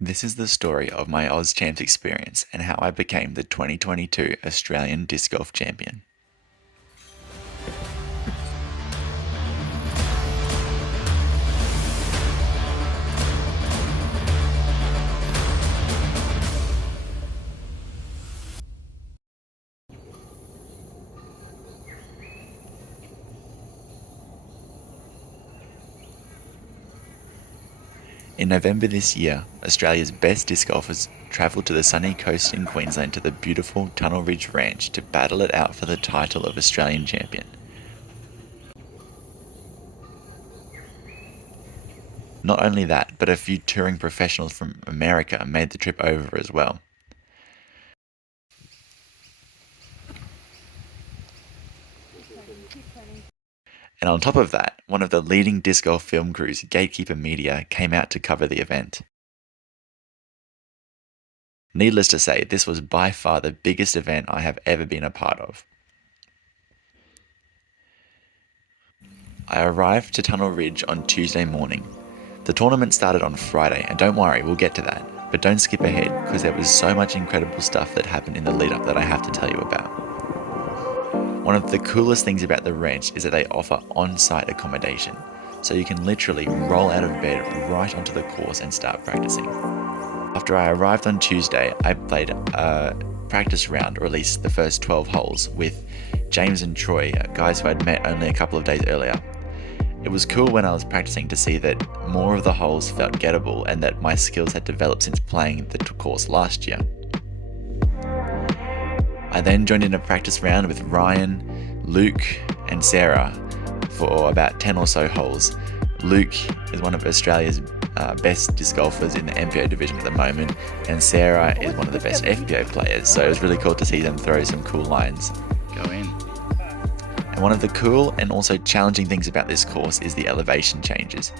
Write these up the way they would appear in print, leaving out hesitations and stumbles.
This is the story of my Oz Champs experience and how I became the 2022 Australian Disc Golf Champion. In November this year, Australia's best disc golfers travelled to the sunny coast in Queensland to the beautiful Tunnel Ridge Ranch to battle it out for the title of Australian champion. Not only that, but a few touring professionals from America made the trip over as well. And on top of that, one of the leading disc golf film crews, Gatekeeper Media, came out to cover the event. Needless to say, this was by far the biggest event I have ever been a part of. I arrived to Tunnel Ridge on Tuesday morning. The tournament started on Friday, and don't worry, we'll get to that. But don't skip ahead, because there was so much incredible stuff that happened in the lead up that I have to tell you about. One of the coolest things about the ranch is that they offer on-site accommodation, so you can literally roll out of bed right onto the course and start practicing. After I arrived on Tuesday, I played a practice round, or at least the first 12 holes, with James and Troy, guys who I'd met only a couple of days earlier. It was cool when I was practicing to see that more of the holes felt gettable and that my skills had developed since playing the course last year. I then joined in a practice round with Ryan, Luke and Sarah for about 10 or so holes. Luke is one of Australia's best disc golfers in the MPO division at the moment, and Sarah is one of the best FPO players, so it was really cool to see them throw some cool lines. Go in. And one of the cool and also challenging things about this course is the elevation changes.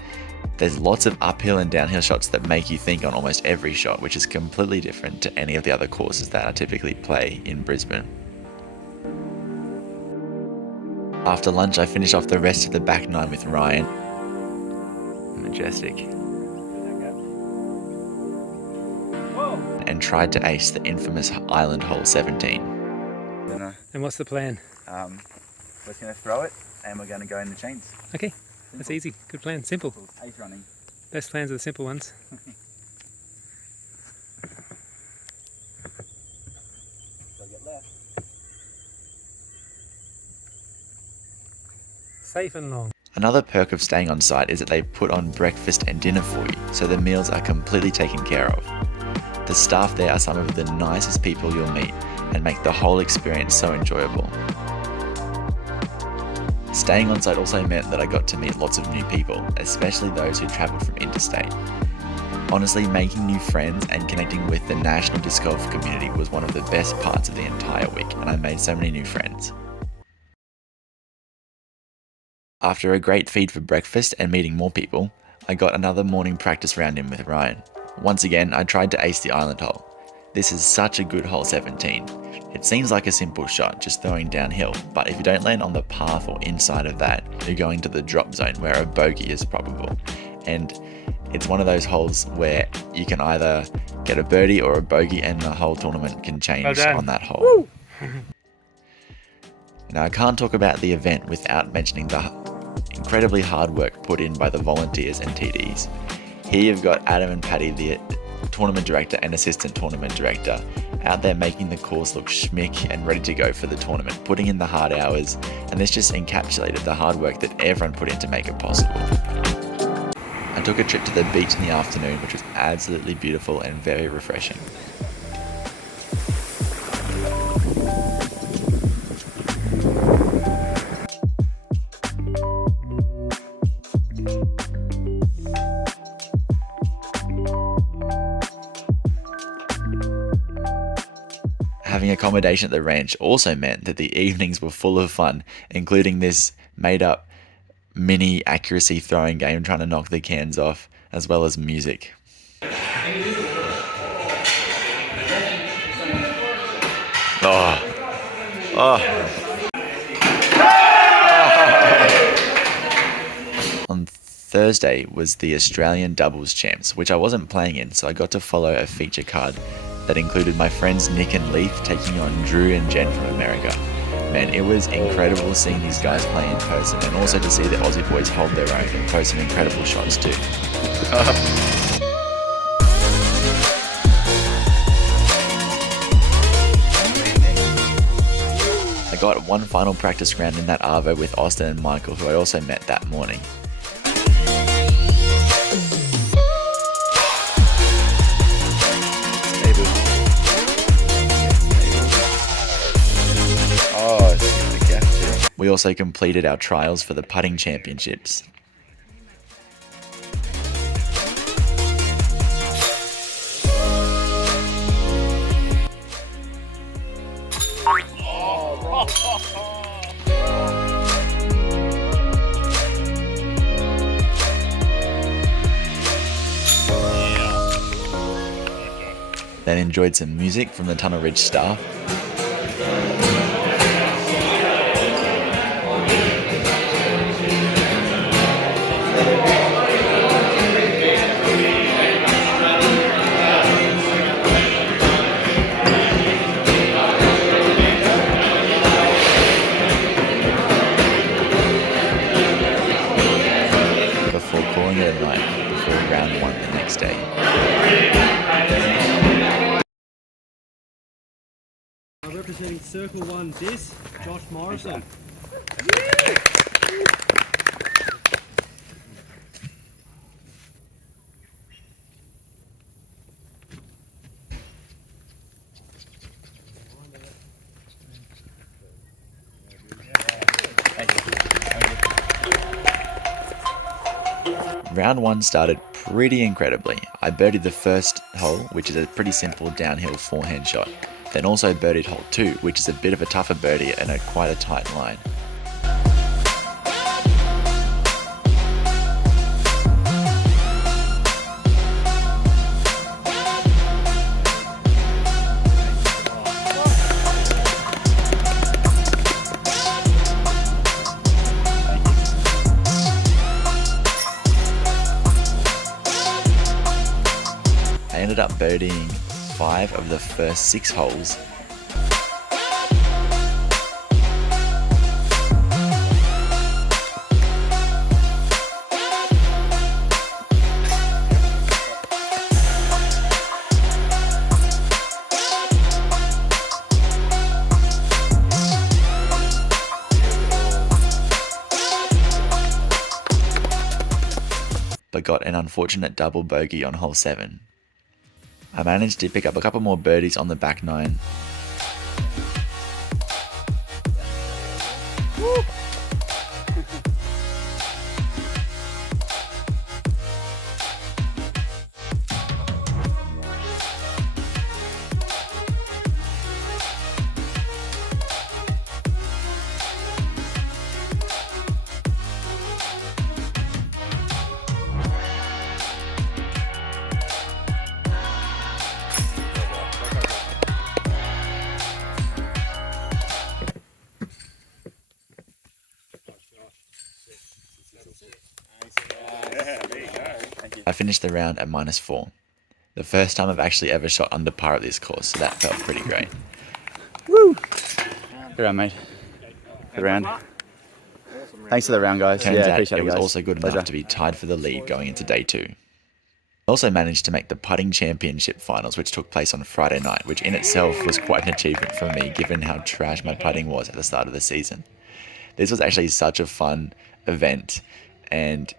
There's lots of uphill and downhill shots that make you think on almost every shot, which is completely different to any of the other courses that I typically play in Brisbane. After lunch, I finished off the rest of the back nine with Ryan. Majestic. And tried to ace the infamous Island Hole 17. And what's the plan? We're just going to throw it and we're going to go in the chains. Okay, that's easy. Good plan. Simple. Ace running. Best plans are the simple ones. Get left. Safe and long. Another perk of staying on site is that they put on breakfast and dinner for you, so the meals are completely taken care of. The staff there are some of the nicest people you'll meet and make the whole experience so enjoyable. Staying on site also meant that I got to meet lots of new people, especially those who travelled from interstate. Honestly, making new friends and connecting with the national disc golf community was one of the best parts of the entire week, and I made so many new friends. After a great feed for breakfast and meeting more people, I got another morning practice round in with Ryan. Once again, I tried to ace the island hole. This is such a good hole 17. It seems like a simple shot, just throwing downhill, but if you don't land on the path or inside of that, you're going to the drop zone where a bogey is probable. And it's one of those holes where you can either get a birdie or a bogey and the whole tournament can change on that hole. Now, I can't talk about the event without mentioning the incredibly hard work put in by the volunteers and TDs. Here you've got Adam and Paddy, the tournament director and assistant tournament director, out there making the course look schmick and ready to go for the tournament, putting in the hard hours, and this just encapsulated the hard work that everyone put in to make it possible. I took a trip to the beach in the afternoon, which was absolutely beautiful and very refreshing. Having accommodation at the ranch also meant that the evenings were full of fun, including this made-up mini accuracy throwing game trying to knock the cans off, as well as music. On Thursday was the Australian Doubles Champs, which I wasn't playing in, so I got to follow a feature card that included my friends Nick and Leith taking on Drew and Jen from America. Man, it was incredible seeing these guys play in person, and also to see the Aussie boys hold their own and throw some incredible shots too. I got one final practice round in that Arvo with Austin and Michael, who I also met that morning. We also completed our trials for the putting championships. Then enjoyed some music from the Tunnel Ridge staff. Before calling it a night before round one the next day. Representing Circle 1 Dis, Josh Morrison. Round one started pretty incredibly. I birdied the first hole, which is a pretty simple downhill forehand shot. Then also birdied hole 2, which is a bit of a tougher birdie and quite a tight line. I ended up birdieing 5 of the first 6 holes. But got an unfortunate double bogey on hole 7. I managed to pick up a couple more birdies on the back 9. I finished the round at -4. The first time I've actually ever shot under par at this course, so that felt pretty great. Woo! Good round, mate. Good round. Thanks for the round, guys. Turns Yeah, out appreciate it it, was guys. also good Pleasure. enough to be tied for the lead going into day 2. I also managed to make the putting championship finals, which took place on Friday night, which in itself was quite an achievement for me given how trash my putting was at the start of the season. This was actually such a fun event, and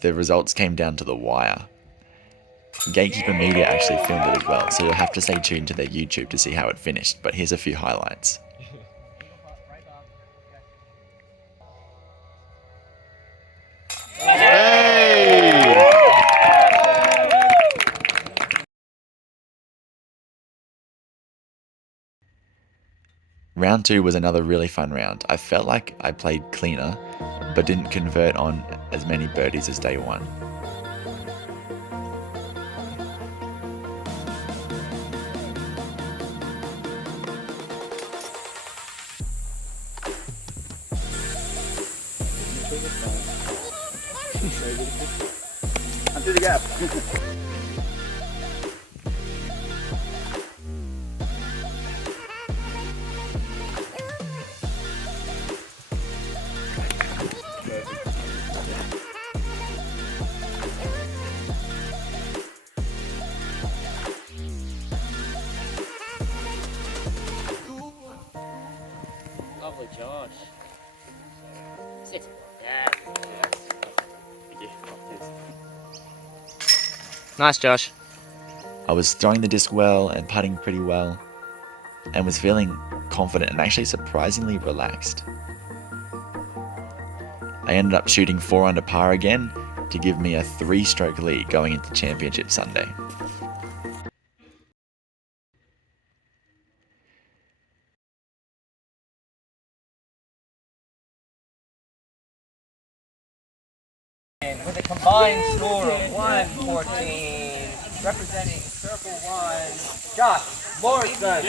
the results came down to the wire. Gatekeeper Media actually filmed it as well, so you'll have to stay tuned to their YouTube to see how it finished, but here's a few highlights. Round 2 was another really fun round. I felt like I played cleaner, but didn't convert on as many birdies as day 1. Undo the gap. Lovely, Josh. Sit. Yeah. Nice, Josh. I was throwing the disc well and putting pretty well, and was feeling confident and actually surprisingly relaxed. I ended up shooting 4 under par again to give me a 3-stroke lead going into Championship Sunday. With a combined score of 114, representing Circle 1, Josh Morrison.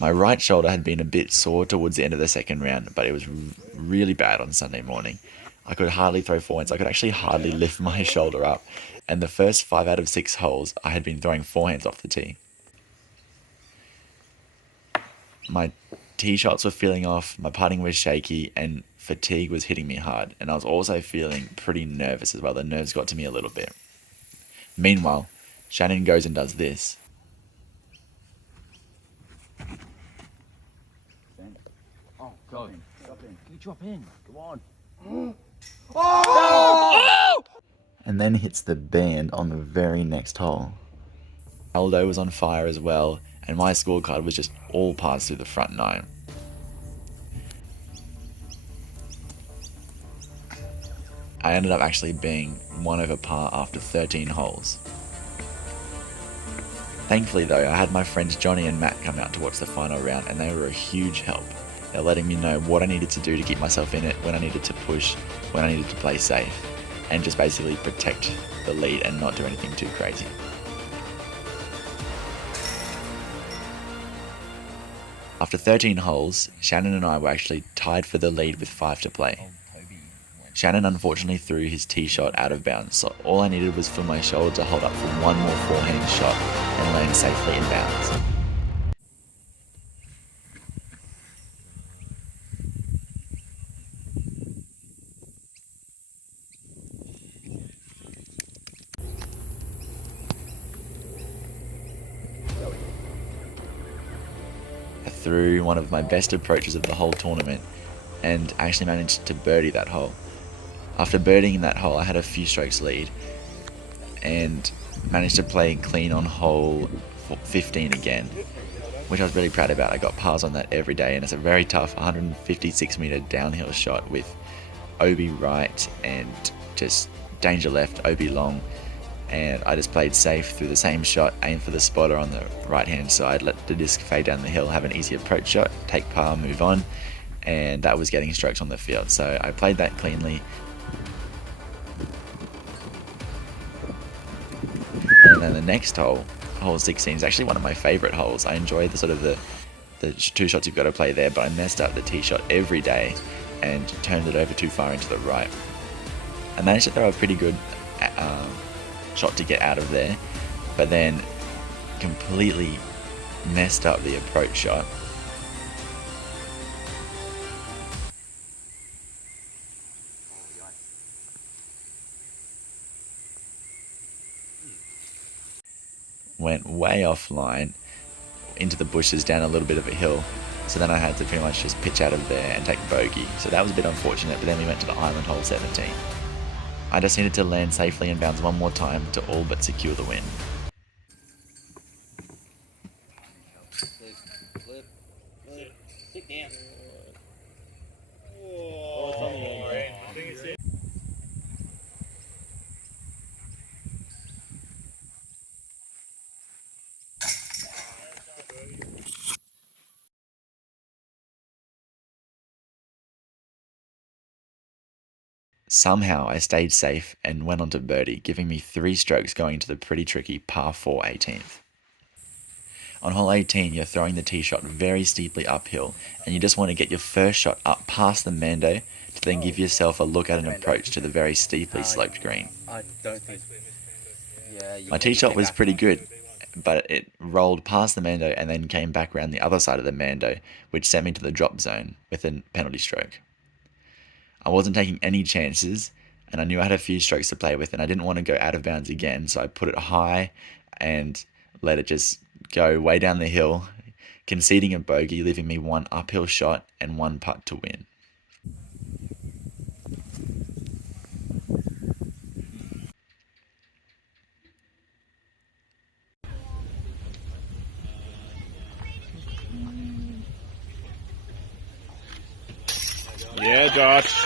My right shoulder had been a bit sore towards the end of the second round, but it was really bad on Sunday morning. I could hardly throw forehands. I could actually hardly lift my shoulder up. And the first 5 out of 6 holes, I had been throwing forehands off the tee. My tee shots were feeling off, my putting was shaky, and fatigue was hitting me hard. And I was also feeling pretty nervous as well. The nerves got to me a little bit. Meanwhile, Shannon goes and does this. Oh, go. Drop in. You drop in. Come on. And then hits the band on the very next hole. Aldo was on fire as well, and my scorecard was just all pars through the front 9. I ended up actually being 1 over par after 13 holes. Thankfully though, I had my friends Jonny and Matt come out to watch the final round, and they were a huge help. They're letting me know what I needed to do to keep myself in it, when I needed to push, when I needed to play safe, and just basically protect the lead and not do anything too crazy. After 13 holes, Shannon and I were actually tied for the lead with 5 to play. Shannon unfortunately threw his tee shot out of bounds, so all I needed was for my shoulder to hold up for one more forehand shot and land safely in bounds. I threw one of my best approaches of the whole tournament and actually managed to birdie that hole. After birdieing that hole, I had a few strokes lead and managed to play clean on hole 15 again, which I was really proud about. I got pars on that every day, and it's a very tough 156 meter downhill shot with OB right and just danger left, OB long, and I just played safe through the same shot, aimed for the spotter on the right hand side, let the disc fade down the hill, have an easy approach shot, take par, move on, and that was getting strokes on the field. So I played that cleanly. And then the next hole, hole 16, is actually one of my favourite holes. I enjoy the sort of the 2 shots you've got to play there, but I messed up the tee shot every day and turned it over too far into the right. I managed to throw a pretty good shot to get out of there, but then completely messed up the approach shot. Went way offline into the bushes down a little bit of a hill, so then I had to pretty much just pitch out of there and take bogey. So that was a bit unfortunate, but then we went to the island hole 17. I just needed to land safely in bounds one more time to all but secure the win. Sit down. Somehow I stayed safe and went on to birdie, giving me 3 strokes going to the pretty tricky par 4 18th. On hole 18, you're throwing the tee shot very steeply uphill, and you just want to get your first shot up past the Mando to then give yourself a look at an approach to the very steeply sloped green. I don't think. Yeah. My tee shot was pretty good, but it rolled past the Mando and then came back around the other side of the Mando, which sent me to the drop zone with a penalty stroke. I wasn't taking any chances, and I knew I had a few strokes to play with, and I didn't want to go out of bounds again, so I put it high and let it just go way down the hill, conceding a bogey, leaving me 1 uphill shot and 1 putt to win. Yeah, Josh.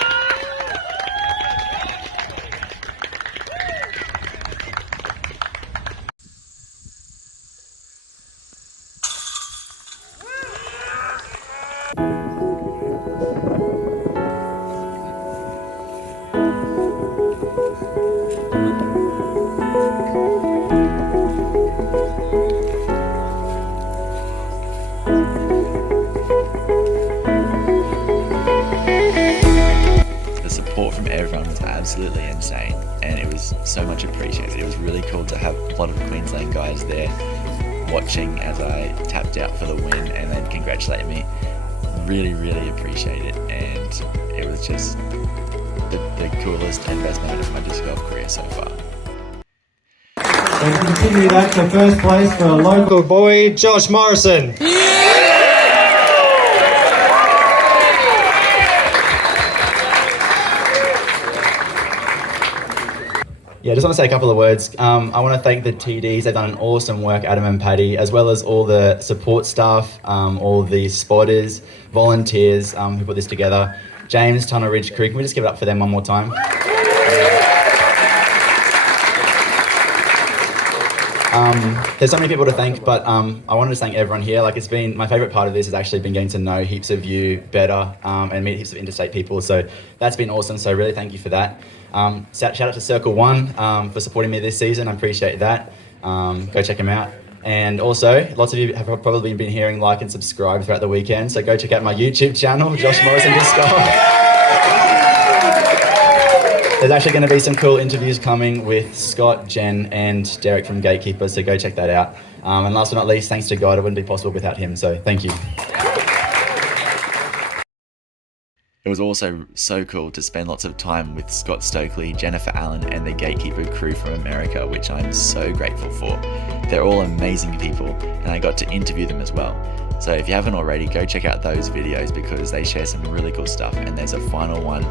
The support from everyone was absolutely insane, and it was so much appreciated. It was really cool to have a lot of Queensland guys there watching as I tapped out for the win and then congratulate me. Really, really appreciate it, and it was just the coolest and best moment of my disc golf career so far. And continue that to first place for local boy Josh Morrison. Yeah, I just want to say a couple of words. I want to thank the TDs. They've done an awesome work, Adam and Paddy, as well as all the support staff, all the spotters, volunteers who put this together. James, Tunnel Ridge Crew, can we just give it up for them one more time? There's so many people to thank, but I wanted to thank everyone here. Like, it's been, my favourite part of this has actually been getting to know heaps of you better and meet heaps of interstate people. So that's been awesome. So really thank you for that. Shout out to Circle One for supporting me this season. I appreciate that. Go check them out. And also, lots of you have probably been hearing like and subscribe throughout the weekend. So go check out my YouTube channel, Josh Morrison Disc Golf. There's actually going to be some cool interviews coming with Scott, Jen, and Derek from Gatekeeper, so go check that out. And last but not least, thanks to God, it wouldn't be possible without him, so thank you. It was also so cool to spend lots of time with Scott Stokely, Jennifer Allen, and the Gatekeeper crew from America, which I'm so grateful for. They're all amazing people, and I got to interview them as well. So if you haven't already, go check out those videos because they share some really cool stuff, and there's a final one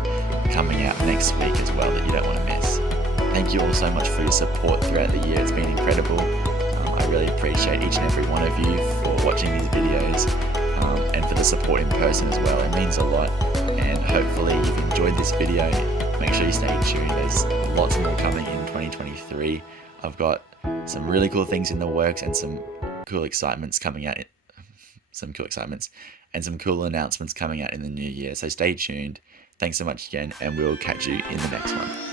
coming out next week as well that you don't want to miss. Thank you all so much for your support throughout the year. It's been incredible. I really appreciate each and every one of you for watching these videos and for the support in person as well. It means a lot, and hopefully you've enjoyed this video. Make sure you stay tuned. There's lots more coming in 2023. I've got some really cool things in the works and some cool excitements coming out. Some cool excitements and some cool announcements coming out in the new year. So stay tuned. Thanks so much again, and we'll catch you in the next one.